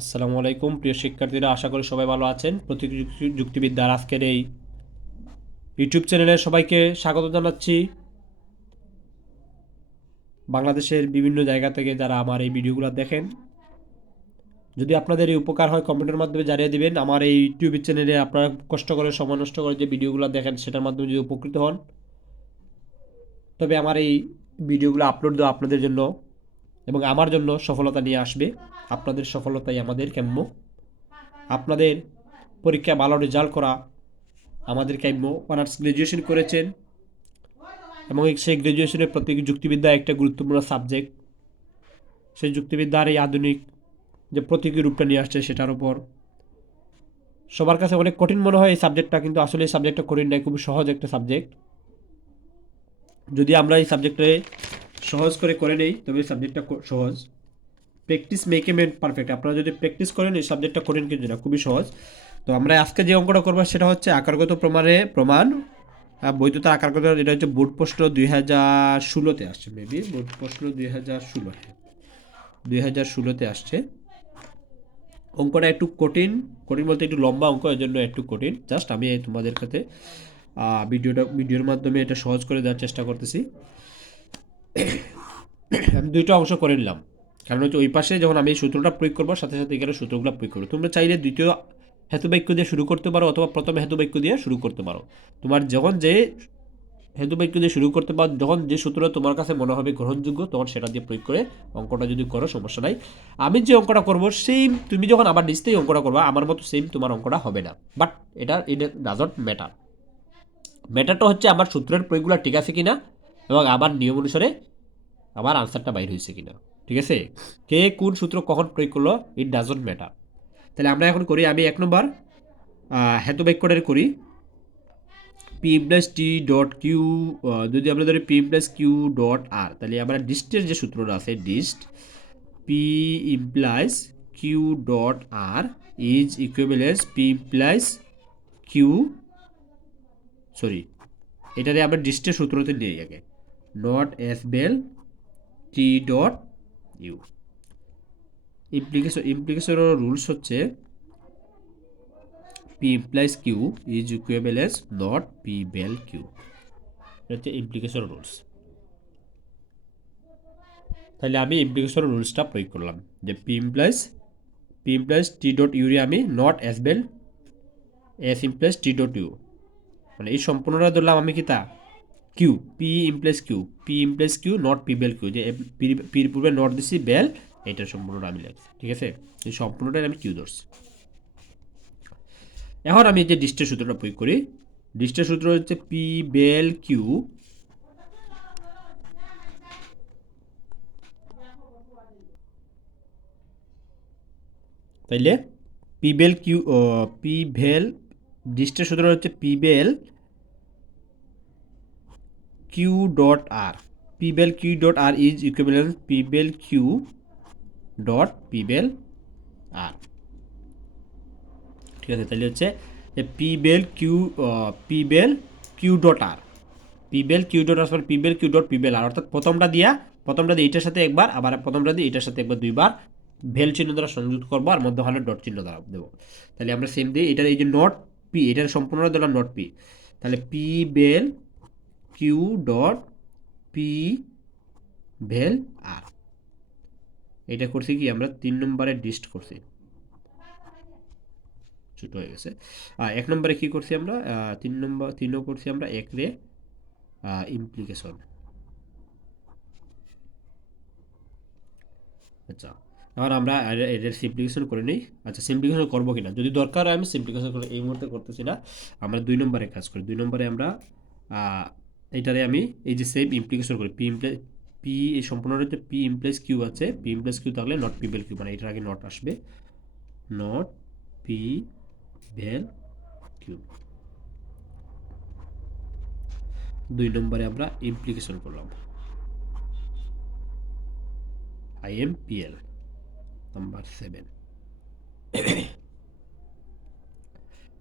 আসসালামু আলাইকুম প্রিয় শিক্ষার্থীরা, আশা করি সবাই ভালো আছেন। প্রতীক যুক্তিবিদ্যার আজকের এই ইউটিউব চ্যানেলে সবাইকে স্বাগত জানাচ্ছি। বাংলাদেশের বিভিন্ন জায়গা থেকে যারা আমার এই ভিডিওগুলো দেখেন, যদি আপনাদের এই উপকার হয় কমেন্টের মাধ্যমে জানিয়ে দিবেন। আমার এই ইউটিউব চ্যানেলে আপনারা কষ্ট করে সময় নষ্ট করে যে ভিডিওগুলো দেখেন সেটার মাধ্যমে যদি উপকৃত হন, তবে আমার এই ভিডিওগুলো আপলোড দেওয়া আপনাদের জন্য এবং আমার জন্য সফলতা নিয়ে আসবে। আপনাদের সফলতাই আমাদের কাম্য। আপনাদের পরীক্ষা ভালো রেজাল্ট করা আমাদের কাম্য। অনার্স গ্র্যাজুয়েশন করেছেন এবং সেই গ্র্যাজুয়েশনের প্রতি যুক্তিবিদ্যা একটা গুরুত্বপূর্ণ সাবজেক্ট। সেই যুক্তিবিদ্যার এই আধুনিক যে প্রতীকী রূপটা নিয়ে আসছে সেটার উপর সবার কাছে অনেক কঠিন মনে হয় এই সাবজেক্টটা, কিন্তু আসলে এই সাবজেক্টটা কঠিন নয়, খুবই সহজ একটা সাবজেক্ট। যদি আমরা এই সাবজেক্টে সহজ করে নেই তবে এই সাবজেক্টটা সহজ। Practice make a man perfect. আপনারা যদি প্র্যাকটিস করেন এই সাবজেক্টটা কঠিন কিন্তু না, খুবই সহজ। তো আমরা আজকে যে অঙ্কটা করবো সেটা হচ্ছে আকারগত প্রমাণ বৈধতা আকারগত। এটা হচ্ছে বোর্ড প্রশ্ন 2016-তে আসছে, মেবি বোর্ড প্রশ্ন 2016 আসছে। অঙ্কটা একটু কঠিন, কঠিন বলতে একটু লম্বা অঙ্ক, এর জন্য একটু কঠিন। জাস্ট আমি তোমাদের কাছে ভিডিওর মাধ্যমে এটা সহজ করে দেওয়ার চেষ্টা করতেছি। আমি দুইটা অংশ করে নিলাম, কারণ হচ্ছে ওই পাশে যখন আমি এই সূত্রটা প্রয়োগ করবো সাথে সাথে এখানে সূত্রগুলো প্রয়োগ করবো। তোমরা চাইলে দ্বিতীয় হেতুবাক্য দিয়ে শুরু করতে পারো অথবা প্রথম হেতুবাক্য দিয়ে শুরু করতে পারো। তোমার যখন যে হেতুবাক্য দিয়ে শুরু করতে পারো, যখন যে সূত্র তোমার কাছে মনে হবে গ্রহণযোগ্য তখন সেটা দিয়ে প্রয়োগ করে অঙ্কটা যদি করো সমস্যা নাই। আমি যে অঙ্কটা করবো সেম তুমি যখন আমার নিচতেই অঙ্কটা করবা আমার মতো সেম তোমার অঙ্কটা হবে না, বাট এটা ডাজন্ট ম্যাটার। ম্যাটারটা হচ্ছে আমার সূত্রের প্রয়োগগুলো ঠিক আছে কিনা এবং আমার নিয়ম অনুসারে আমার আনসারটা বাইর হয়েছে কিনা। ঠিক আছে, কে কোন সূত্র কখন প্রয়োগ করলো ইট ডাজন্ট ম্যাটার। তাহলে আমরা এখন করি, আমি 1 নম্বর হেতুবাক্যটার করি। P plus t dot q, যদি আমরা ধরি p plus q dot r, তাহলে আমরা ডিস্টের যে সূত্রটা আছে dist p implies q dot r is equivalence p implies q, sorry এটারে আমরা ডিস্টের সূত্রতে নিয়ে আগে not s vel t dot u. ইমপ্লিকেশনের রুলস হচ্ছে p implies q is equivalence not p vel q. এটা হচ্ছে ইমপ্লিকেশন রুলস। তাহলে আমি ইমপ্লিকেশন রুলসটা প্রয়োগ করলাম যে পি ইমপ্লাইজ টি ডট ইউরে আমি not s vel s implies t dot u, মানে এই সম্পূর্ণটা ধরলাম আমি কি তা q, p implies q not p vel q, যে পির পূর্বে নট দিছি বেল, এইটার সম্পূর্ণটা আমি লিখছি। ঠিক আছে, এই সম্পূর্ণটাই আমি কিউ ধরছি। এখন আমি যে ডিস্টের সূত্রটা প্রয়োগ করি, ডিস্টের সূত্র হচ্ছে পি বেল কিউ তাইলে p vel q p vel ডিস্টের সূত্র হচ্ছে p vel q dot r, p vel q dot r is equivalence p vel q dot p vel r. ঠিক আছে, তাহলে হচ্ছে যে p vel q dot r, p vel q dot r p vel q dot p vel r, অর্থাৎ প্রথমটা দিয়ে এটার সাথে একবার, আবার প্রথমটা দিয়ে এটার সাথে একবার, দুইবার ভেল চিহ্ন দ্বারা সংযুক্ত করবো আর মধ্যখানে ডট চিহ্ন দ্বারা দেবো। তাহলে আমরা সেম দিই, এটার এই যে নট পি, এটার সম্পূর্ণটা দিলাম নট পি, তাহলে p vel q dot p vel r. এটা করছি কি আমরা 3 নম্বরে ডিস্ট করছি, ছোট হয়ে গেছে। 1 নম্বরে কি করছি আমরা, 3ও করছি আমরা একরে ইমপ্লিকেশন। আচ্ছা, এখন আমরা এর সিম্পলিফিকেশন করে নিই। আচ্ছা, সিম্পলিফিকেশন করবো কিনা যদি দরকার হয় আমি সিম্পলিফিকেশন করে, এই মুহূর্তে করতেছি না। আমরা 2 নম্বরে কাজ করি। 2 নম্বরে আমরা এইটারে আমি এই যে সেম ইমপ্লিকেশন করি, পি এই সম্পূর্ণ হচ্ছে পি ইমপ্লাইজ কিউ আছে, পি ইমপ্লাইজ কিউ থাকলে নট পি বেল কিউ, মানে এটার আগে নট আসবে, নট পি বেল কিউ। 2 নম্বরে আমরা ইমপ্লিকেশন করলাম IMPL নাম্বার 7।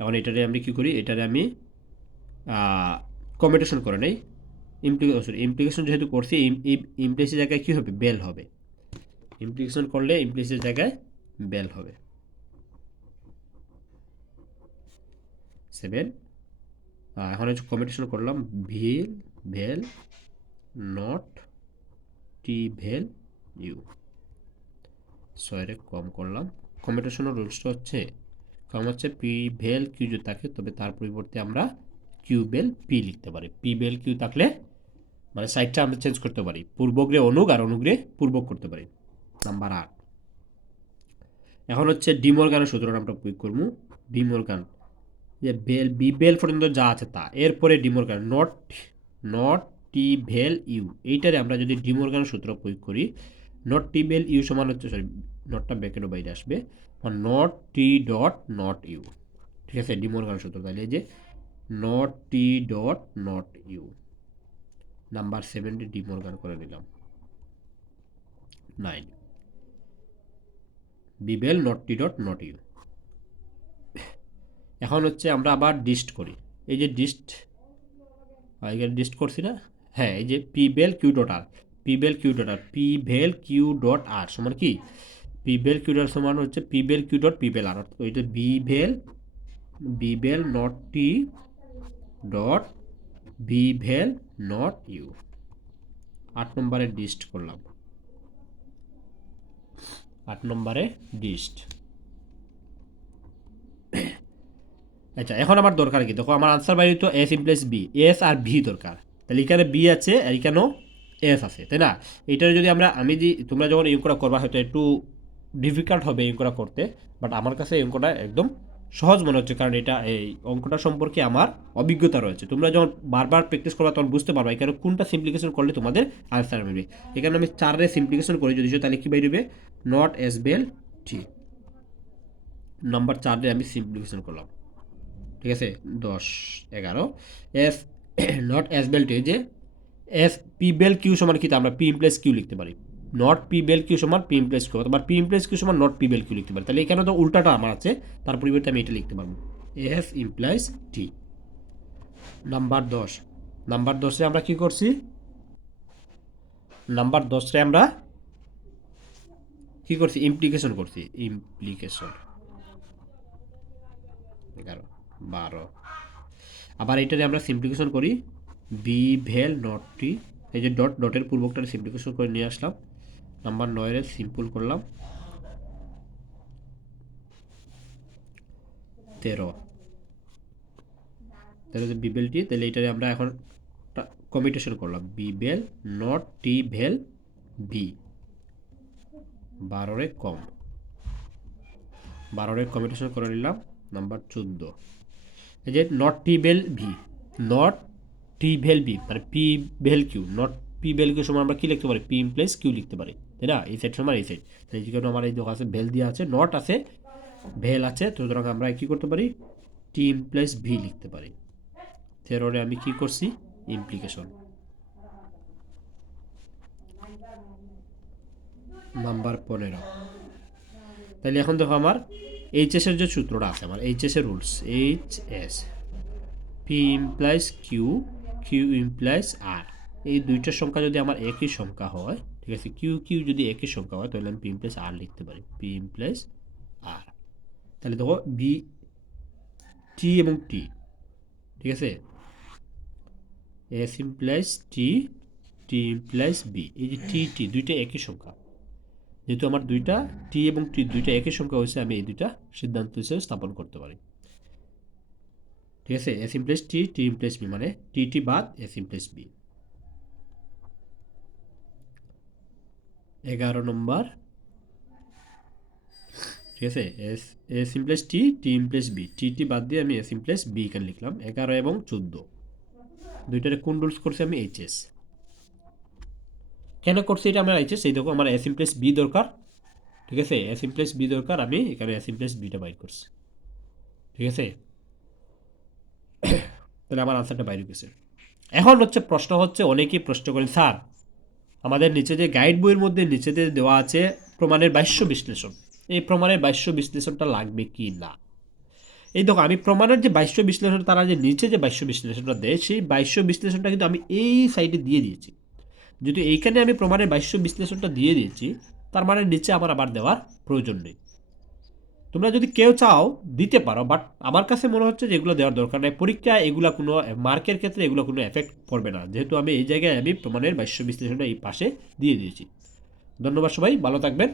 এখন এটারে আমি কি করি, এটারে আমি কমিউটেশন করে নেই। ইমপ্লিকেশন যেহেতু করছি, ইমপ্লিসের জায়গায় কি হবে, বেল হবে। ইমপ্লিকেশন করলে ইমপ্লিসের জায়গায় বেল হবে 7। এখন হচ্ছে কম্পিটিশন করলাম vel vel not t vel u, sorry কম করলাম। কম্পিটিশনের রুলসটা হচ্ছে কম হচ্ছে পি ভেল কিউ যদি থাকে তবে তার পরিবর্তে আমরা কিউ বেল পি লিখতে পারি। পি বেল কিউ থাকলে মানে সাইডটা আমরা চেঞ্জ করতে পারি, পূর্বগ্রে অনুগ আর অনুগ্রে পূর্বক করতে পারি। নাম্বার 8 এখন হচ্ছে ডিমর্গানের সূত্রটা আমরা প্রয়োগ করবো। ডিমর্গান যে বেল বি বেল পর্যন্ত যা আছে তা, এরপরে De Morgan not not t vel u, এইটারে আমরা যদি ডিমর্গানের সূত্র প্রয়োগ করি নট টি ভেল ইউ সমান হচ্ছে, সরি নটটা ব্র্যাকেটের বাইরে আসবে, not t dot not u, ঠিক আছে ডিমর্গানের সূত্র। তাহলে এই যে not t dot not u, number 7 De Morgan করে নিলাম। 9 b vel not t dot not u. এখন হচ্ছে আমরা আবার ডিস্ট করি, এই যে ডিস্ট এখানে ডিস্ট করছি না, হ্যাঁ এই যে p vel q dot r, p vel q dot r, p vel q dot r সমান কি পি বেল কিউ ডট সমান হচ্ছে p vel q dot p vel r, অর্থাৎ ওইটা b vel not t dot b vel not u. 8 নম্বরে dist করলাম, 8 নম্বরে dist. আচ্ছা এখন আমার দরকার কি, দেখো আমার আনসার বাইরে তো এস ইমপ্লাইজ বি, এস আর ভি দরকার, তাহলে এখানে বি আছে আর এখানেও এস আছে, তাই না? এটার যদি আমি যদি তোমরা যখন এই অঙ্কটা করবা হয়তো একটু ডিফিকাল্ট হবে এই অঙ্কটা করতে, বাট আমার কাছে এই অঙ্কটা একদম সহজ মনে হচ্ছে, কারণ এটা এই অঙ্কটা সম্পর্কে আমার অভিজ্ঞতা রয়েছে। তোমরা যখন বারবার প্র্যাকটিস করবা তখন বুঝতে পারবা এখানে কোনটা সিম্পলিফিকেশন করলে তোমাদের আনসার মিলবে। এখানে আমি 4 সিম্পলিফিকেশন করে যদি তাহলে কি বেরোবে not s vel t, number 4 আমি সিম্পলিফিকেশন করলাম, ঠিক আছে 10 11 s not s vel t, যে এস পি বেল কিউ সমান কি আমরা পি ইমপ্লাইজ কিউ লিখতে পারি, নট পি বেল কিউ সমান পি ইমপ্লাইজ কিউ, অথবা পি ইমপ্লাইজ কিউ সমান নট পি বেল কিউ লিখতে পারি। তাহলে এখানে তো উল্টাটা আমার আছে, তার পরিবর্তে আমি এটা লিখতে পারবো এস ইমপ্লাইজ টি। নাম্বার 10, নাম্বার 10 আমরা কি করছি, নাম্বার 10 আমরা কি করছি ইমপ্লিকেশন করছি, ইমপ্লিকেশন 11 12। আবার এটারে আমরা সিম্পলিফিকেশন করি বি ভেল নট টি, এই যে ডট ডটের পূর্বকটা সিম্পলিফিকেশন করে নিয়ে আসলাম। নাম্বার 9 এর সিম্পল করলাম 13 যে বিবেল টি, তাহলে এটারে আমরা এখন কমিউটেশন করলাম b vel not t vel b, 12 কম 12 কমিউটেশন করে নিলাম। নাম্বার 14 এই যে not t vel v, not t vel b মানে p vel q, not p vel q সমান আমরা কি লিখতে পারি পি ইমপ্লাইজ কিউ লিখতে পারি, তাই না? এই সাইড সমান এই সাইড, তাই যেখানে আমার এই আছে ভেল দেওয়া আছে, নট আছে ভেল আছে, তো সুতরাং আমরা কি করতে পারি টি ইমপ্লাইজ ভি লিখতে পারি। 13 আমি কি করছি ইমপ্লিকেশন। নাম্বার 15 তাহলে এখন দেখো আমার এইচএস এর যে সূত্রটা আছে, আমার এইচএস এর rules, HS p implies q q implies r, এই দুইটার সংখ্যা যদি আমার একই সংখ্যা হয়, ঠিক আছে কিউ কিউ যদি একই সংখ্যা হয় তাহলে আমি পি ইমপ্লাইজ আর লিখতে পারি, পি ইমপ্লাইজ আর। তাহলে দেখো বি টি এবং টি, ঠিক আছে এস ইমপ্লাইজ টি টি ইমপ্লাইজ বি, এই যে টি টি দুইটা একই সংখ্যা, যেহেতু আমার দুইটা টি এবং টি দুইটা একই সংখ্যা হয়েছে আমি এই দুইটা সিদ্ধান্ত হিসেবে স্থাপন করতে পারি, ঠিক আছে এস ইমপ্লাইজ টি টি ইমপ্লাইজ বি মানে টি টি বাদ এস ইমপ্লাইজ বি। 11 নম্বর, ঠিক আছে এস এস ইমপ্লাইজ টি টি ইমপ্লাইজ বি, টি টি বাদ দিয়ে আমি এস ইমপ্লাইজ বি এখানে লিখলাম। 11 এবং 14 দুইটারে কোন রুলস করছি আমি এইচএস, কেন করছি এটা আমরা এইচএস, এই দেখো আমার এস ইমপ্লাইজ বি দরকার, ঠিক আছে এস ইমপ্লাইজ বি দরকার, আমি এখানে এস ইমপ্লাইজ বিটা বাইর করছি, ঠিক আছে তাহলে আমার আনসারটা বাইরে গেছে। এখন হচ্ছে প্রশ্ন হচ্ছে অনেকেই প্রশ্ন করেন স্যার আমাদের নিচে যে গাইড বইয়ের মধ্যে নিচেতে দেওয়া আছে প্রমাণের বাহ্য বিশ্লেষণ, এই প্রমাণের বাহ্য বিশ্লেষণটা লাগবে কি না। এই দেখো আমি প্রমাণের যে বাহ্য বিশ্লেষণ তারা যে নিচে যে বাহ্য বিশ্লেষণটা দেয় সেই বাহ্য বিশ্লেষণটা কিন্তু আমি এই সাইডে দিয়ে দিয়েছি, যদি এইখানে আমি প্রমাণের বাহ্য বিশ্লেষণটা দিয়ে দিয়েছি তার মানে নিচে আমার আবার দেওয়ার প্রয়োজন নেই। তোমরা যদি কেউ চাও দিতে পারো, বাট আমার কাছে মনে হচ্ছে যে এগুলো দেওয়ার দরকার নাই। পরীক্ষায় এগুলো কোনো মার্কের ক্ষেত্রে এগুলো কোনো এফেক্ট পড়বে না, যেহেতু আমি এই জায়গায় আমি প্রমাণের ভাষ্য বিশ্লেষণটা এই পাশে দিয়ে দিয়েছি। ধন্যবাদ সবাই, ভালো থাকবেন।